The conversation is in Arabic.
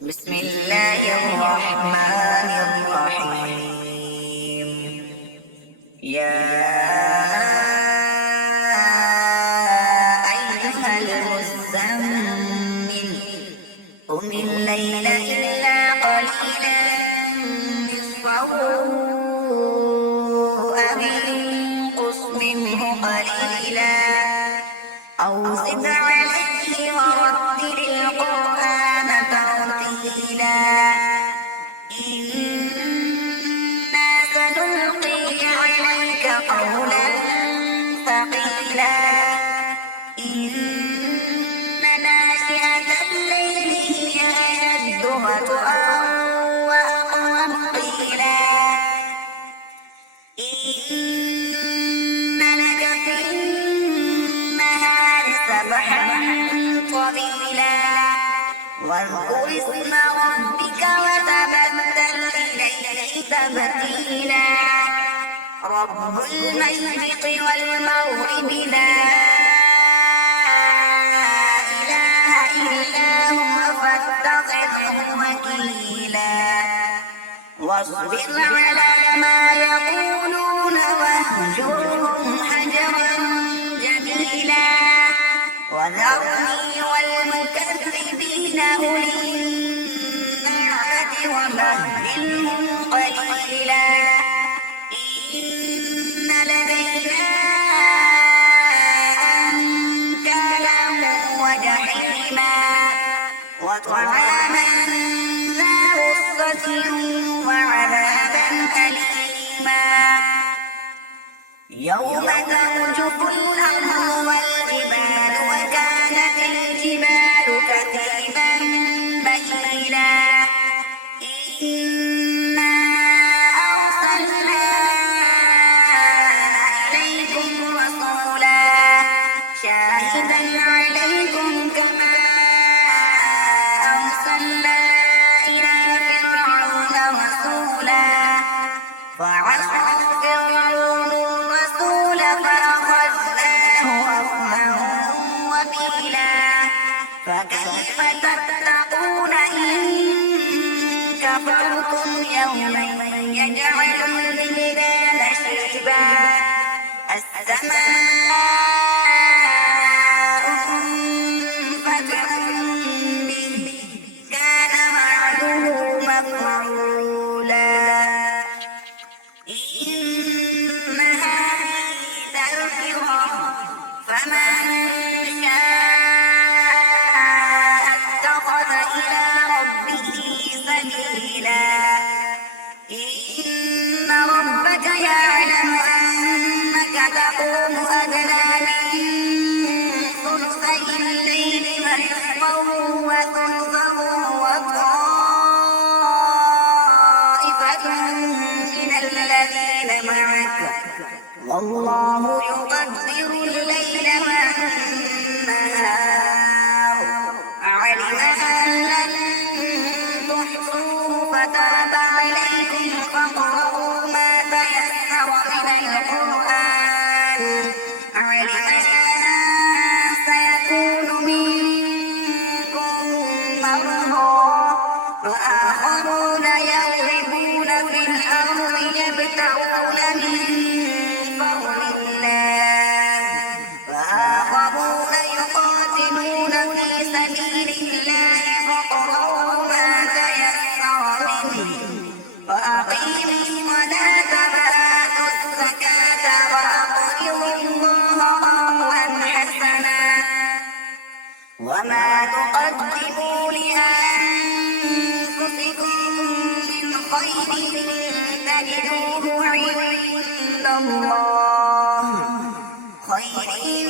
بسم الله الرحمن الرحيم. يا أيها المزمل قم الليل إلا قليلا نصفه أو انقص منه قليلا أو زد عليه ورتل القرآن ترتيلا إنا سنلقي عليك قولا ثقيلا إن ناشئة الليل هي أشد وطئا وأقوم قيلا إن لك في النهار سبحا طويلا واذكر اسم ربك وتبتل إليه تبتيلا رب المشرق والمغرب لا إله إلا هو فاتخذه وكيلا واصبر على ما يقولون واهجرهم هجرا جميلا وذرني والمكذبين أولي النعمة ومهلهم قليلا إن لدينا أنكالا وجحيما وطعاما ذا غصة وعذابا أليما يوم ترجف الأرض والجبال وكانت الجبال كثيبا مهيلا إنا أرسلنا إليكم رسولا شاهدا عليكم كما أرسلنا إلى فرعون رسولا فعصى فرعون الرسول فأخذناه أخذا وبيلا فكيف تتقون إن كفرتم يوما يجعل البلدان شيبا السماء منفطر به كان وعده مفعولا إن هذه تذكرة فمن شاء اتخذ إلى ربه سبيلا إن ربك يعلم أنك تقوم أدنى من ثلثي الليل ونصفه وثلثه وطائفة من الذين معك والله يقدر الليل والنهار علم أن لن تحصوه فتاب عليكم فاقرؤوا ما تيسر من القرآن علم أن سيكون منكم مرضى وآخرون يضربون في الأرض يبتغون من فضل الله وآخرون يقاتلون في سبيل الله فاقرؤوا ما تيسر منه وأقيموا الصلاة وآتوا الزكاة وأقرضوا الله قرضا حسنا وما تقدموا لأنفسكم من خير تجدوه عند الله خير